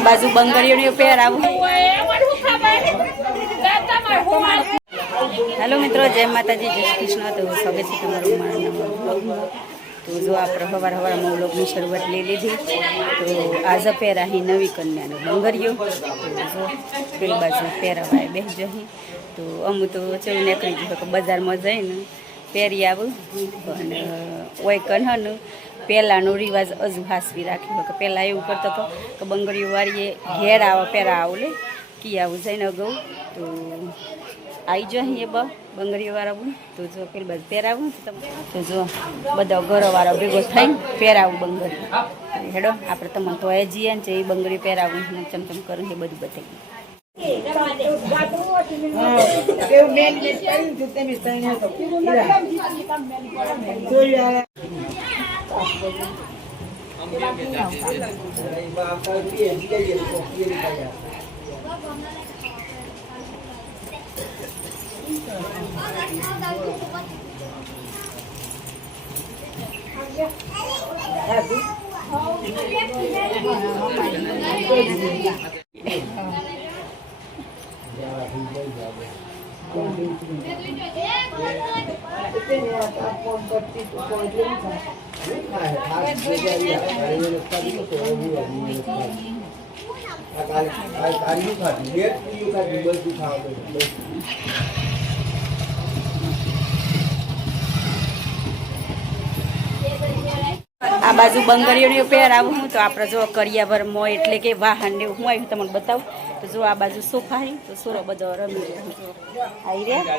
આ બાજુ બંગડીઓની પહેરાવું. હેલો મિત્રો, જય માતાજી, જય શ્રી કૃષ્ણ. તો સ્વાગત છે તમારું મારા નવા બ્લોગમાં. તો જો આપણે સવારમાં બ્લોગની શરૂઆત લઈ લીધી. તો આજે પહેરાહી નવી કન્યાનો બંગડીઓ. તો જો પેલી બાજુ પહેરાવાય બેસજો અહીં. તો અમુક તો ચેવું નીકળી ગયું કે બજારમાં જઈને પહેરી આવું. પણ ઓય કન્હનું પહેલાંનો રિવાજ હજુ હાસવી રાખ્યો કે પહેલાં એવું કરતો હતો કે બંગડીઓ વાળીએ ઘેર આવા પહેરા આવું લે કી આવું જઈને અગાઉ. તો આવી જો અહીં બંગડીઓ વાળા. તો જો પેલી બાજુ પહેરાવું તો જો બધા ઘરોવાળા ભેગો થઈને પહેરાવું બંગડી. હેડો આપણે તમને તો એ જઈએ ને એ બંગડી પહેરાવું ચમચમ કરું એ બધું બતાવી. આ બાજુ બંગડીઓની પહેરાવું હું તો આપણે જો કરિયાવર મોય એટલે કે વાહન ને હું આવ્યું તમને બતાવું. તો જો આ બાજુ સોફા તો સોરો બધો રમી રહ્યો આવી રહ્યા.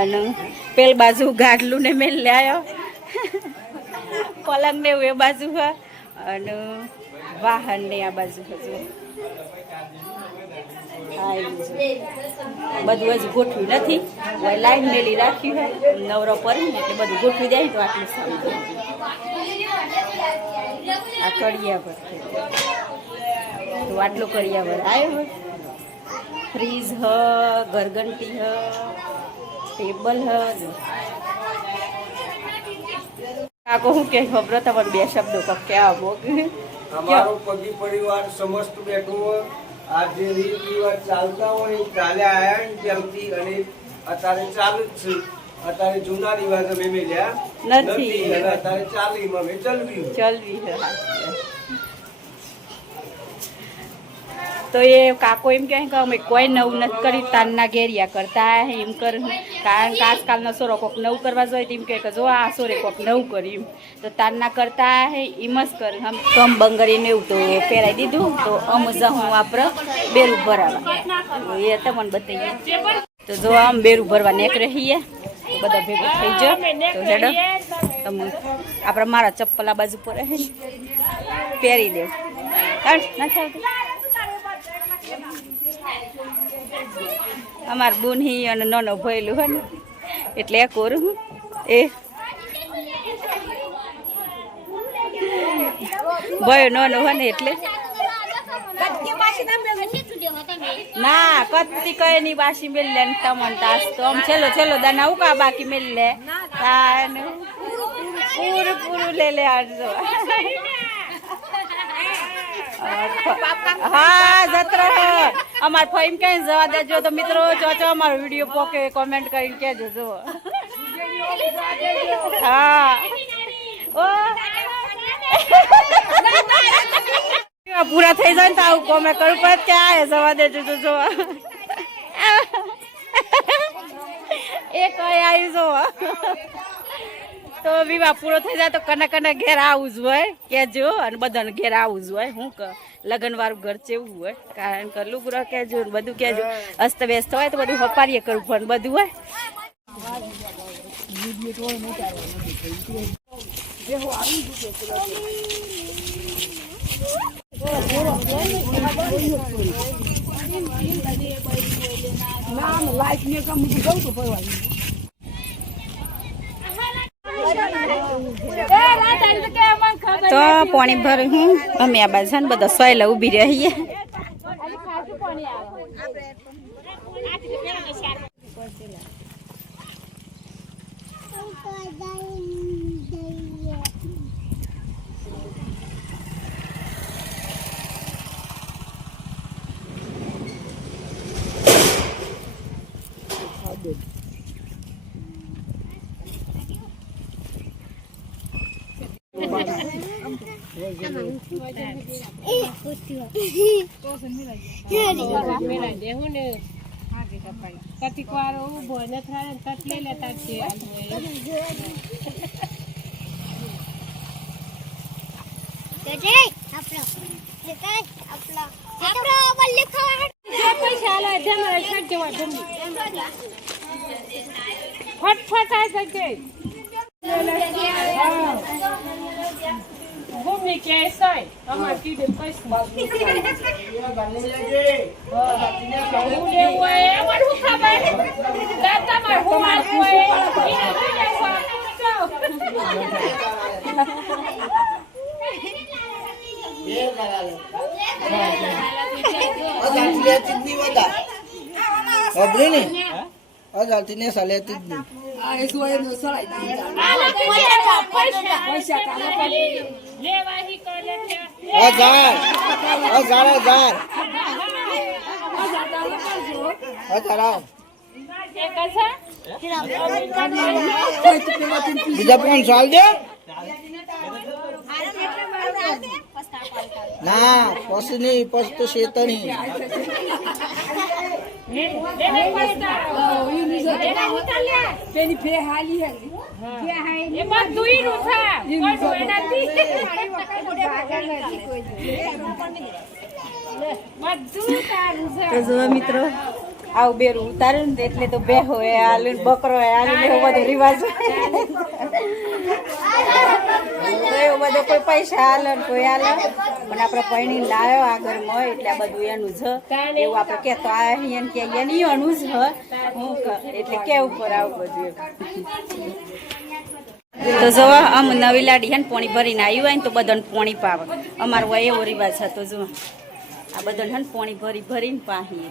અને પેલી બાજુ ગાડલું ને મેલ લે આવ્યો પલંગ ને એ બાજુ હા. અને વાહન ને આ બાજુ હજુ બધું હજુ ગોઠવ્યું નથી. લાઈન મેલી રાખ્યું હોય નવરો પડી ને એટલે બધું ગોઠવી જાય તો આટલું સારું. આ કડિયાવર તો આટલું કડિયાવર આવ્યો. ફ્રીજ હ, ઘરઘંટી હ, ટેબલ હ. કાકો હું કે ખબર તમારે બે શબ્દો ક્યાં અમારો પગી પરિવાર સમસ્ત બેઠું હોય. આ જે રીત રિવાજ ચાલતા હોય ચાલે આયા ને ત્યાંથી અને અત્યારે ચાલુ જ છે. અત્યારે જૂના રિવાજ અમે મેલ્યા નથી અને અત્યારે ચાલી અમે ચલવી તો એ કાકો એમ કહે કે અમે કોઈ નવું નથી કર્યું તારના ઘેરિયા કરતા એમ કર. કારણ કે આજકાલનો સોરો કોક નવું કરવા જોઈએ એમ કે જો આ સોરે કોક નવું કર્યું તો તારના કરતા હે એમ જ કર. કમ બંગડીને એવું તો પહેરાવી દીધું. તો અમ હું વાપર બેરું ભરાવા એ તમને બતાવીએ. તો જો આમ બેરું ભરવા નેક રહીએ બધા ભેગું થઈ જાઓ. તો હેડો તમે આપણે મારા ચપ્પલ આ બાજુ પર હે ને પહેરી દેવ નથી આવતી. અમાર બુનહી અને નાનો ભયલું હોય ને એટલે એ કરું એ ભયો નાનો હોય ને એટલે ના કત્તી કઈ ની બાસી મેલ લે તમન તાસ તો આમ છેલ્લો દાના ઉકા બાકી મેલ લે પૂરું લે લે આજો. હા જત્રા અમાર ફઈમ કઈ જવા દેજો. તો મિત્રો જો અમારો વિડીયો પોકે કોમેન્ટ કરીને કહેજો. જો હા પૂરા થઈ જાય ને તો આવું કોમે કરું પણ ક્યાં જવા દેજો. તો જો એ કઈ આવી જોવા તો વિવાહ પૂરો થઈ જાય તો કના ઘેર આવું જ હોય કેજો. અને બધાને ઘેર આવું જ હોય. હું લગ્ન વાળું ઘર ચેવું હોય કારણ કે લુગરો કેજો બધું કેજો. અસ્ત વ્યસ્ત હોય તો બધું હપારીએ કરવું પણ બધું હોય. તો પાણી ભરું હું અમે આ બાજુ ને બધા સોયલા ઉભી રહીએ. કતિક વાર ઉભો ને થાય તટ લઈ લેતા છે ફટફટ આ શકે ભૂમિ કે સોય અમાર કીધું પૈસા બીજા 5 સાલ દે ના પછી નહીં પછી તો શેતણી તો જો મિત્રો આવું બેરું ઉતારે ને એટલે તો બે હોય આલુ બકરો હોય આલુ એવો બધો રિવાજ એવો બધો કોઈ પૈસા હાલે ને કોઈ હાલે પણ આપણે પૈણી લાવ્યો આગળમાં એટલે આ બધું એનું જ એવું આપણે કહેતો આ અહીંયા કે એની એનું જ હું એટલે કેવું પર આવું બધું તો જો આમ નવી લાડી હે ને પોણી ભરીને આવ્યું હોય ને તો બધાને પોણી પાવે અમારો હોય એવો રિવાજ હતો જો આ બધાને હે ને પોણી ભરીને પાહી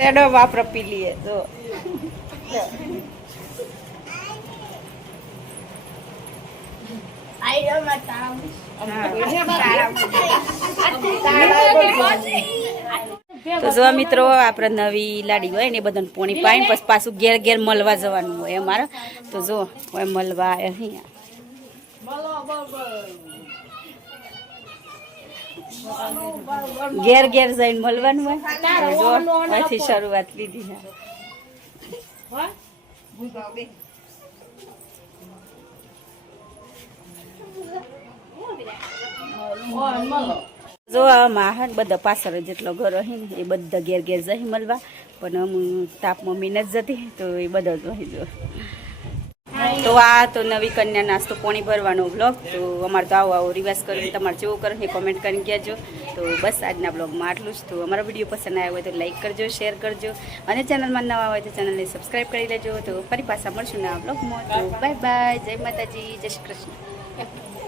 એડો વાપર પી લઈએ જો તો જો મિત્રો આપણે નવી લાડી હોય ને બધાને પોણી પાઈને પછી પાછું ઘેર ઘેર મળવા જવાનું હોય અમારે તો જો હોય મળવા અહીંયા ઘેર ઘેર જઈને મળવાનું હોય જો અહીંથી શરૂઆત લીધી જો આમાં બધા પાછળ જેટલો ઘર હોય ને એ બધા ઘેર ઘેર જઈ મળવા પણ હું તાપ મમ્મી નથી જતી તો એ બધા જોઈ જો તો આ તો નવી કન્યા નાસ્તો પોણી ભરવાનો બ્લોગ તો અમારે તો આવો રિવાજ કરીને તમારે જેવું કરો એ કોમેન્ટ કરીને કહેજો તો બસ આજના બ્લોગમાં આટલું જ તો અમારો વિડીયો પસંદ આવ્યો હોય તો લાઈક કરજો શેર કરજો અને ચેનલમાં નવા હોય તો ચેનલને સબસ્ક્રાઈબ કરી લેજો તો ફરી પાછા મળશું નવા બ્લોગમાં તો બાય બાય જય માતાજી જય શ્રી કૃષ્ણ